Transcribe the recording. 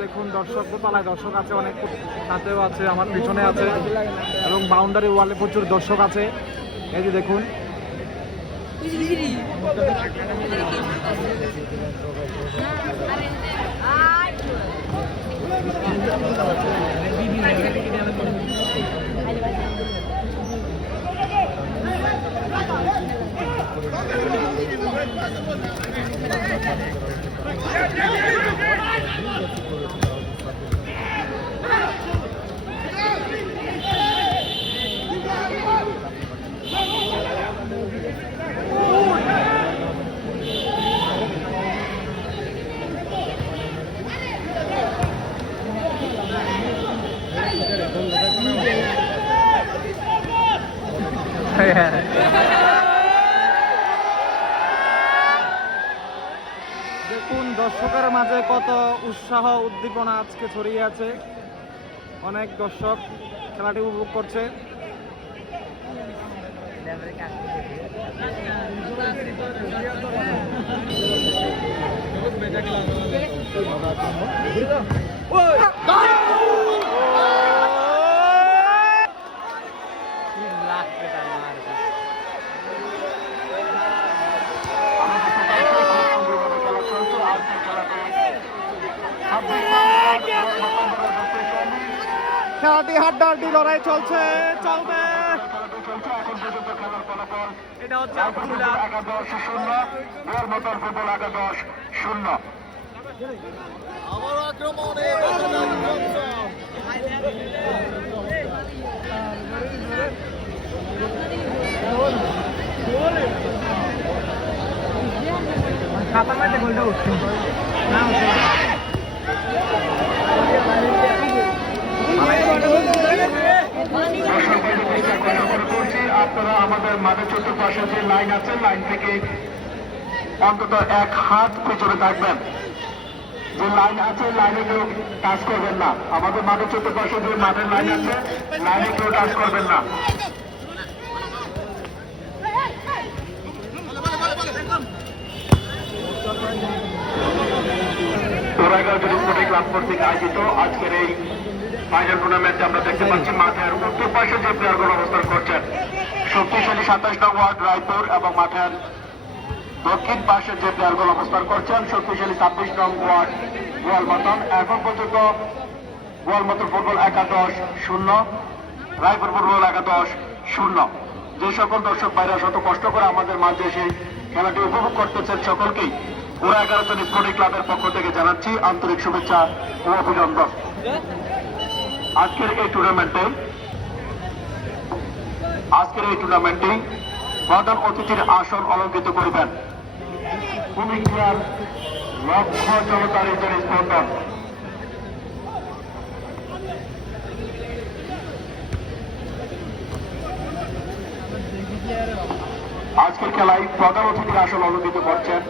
দেখুন, দর্শক দোতলায় দর্শক আছে অনেক সাথেও আছে, আমার পিছনে আছে, এবং বাউন্ডারি ওয়ালে প্রচুর দর্শক আছে। এই যে দেখুন। yeah. দেখুন দর্শকের মাঝে কত উৎসাহ উদ্দীপনা আজকে ছড়িয়ে আছে। অনেক দর্শক খেলাটি উপভোগ করছে। খেলাটি হাড্ডাহাড্ডি লড়াই চলছে চলবে। এটা হচ্ছে একাদশ শূন্য একাদশ শূন্য সাতার মাঝে গোলটা উঠছে না উঠছে না। করছি আপনারা আমাদের মাঠের চতুর্পাশে যে লাইন আছে, লাইন থেকে অন্তত এক হাত পিছনে থাকবেন। যে লাইন আছে, লাইনে কেউ টাচ করবেন না। আমাদের মাঠের চতুর্পাশে যে মাঠের লাইন আছে, লাইনে কেউ টাচ করবেন না। আয়োজিত আজকের এই ফাইনাল টুর্নামেন্টে আমরা দেখতে পাচ্ছি মাঠের উত্তর পাশে যে প্লেয়ারগুলো অবস্থান করছেন। শক্তিশালী সাতাশ নং ওয়ার্ড রায়পুর এবং মাঠের দক্ষিণ পাশে যে প্লেয়ারগুলো অবস্থান করছেন শক্তিশালী ছাব্বিশ নং ওয়ার্ড গোয়ালমতন। এখন পর্যন্ত গোয়ালমতন ফুটবল একাদশ শূন্য রায়পুর ফুটবল একাদশ শূন্য। যে সকল দর্শক বাইরা শত কষ্ট করে আমাদের মাঝে এসে খেলাটি উপভোগ করতেছেন সকলকেই ওরা এগারো জন স্পোর্টিং ক্লাবের পক্ষ থেকে জানাচ্ছি আন্তরিক শুভেচ্ছা ও অভিনন্দন। আজকের এই টুর্নামেন্টে আজকের এই টুর্নামেন্টে প্রধান অতিথির আসন অলঙ্কৃত করিবেন। আজকের খেলায় প্রধান অতিথির আসন অলঙ্কৃত করছেন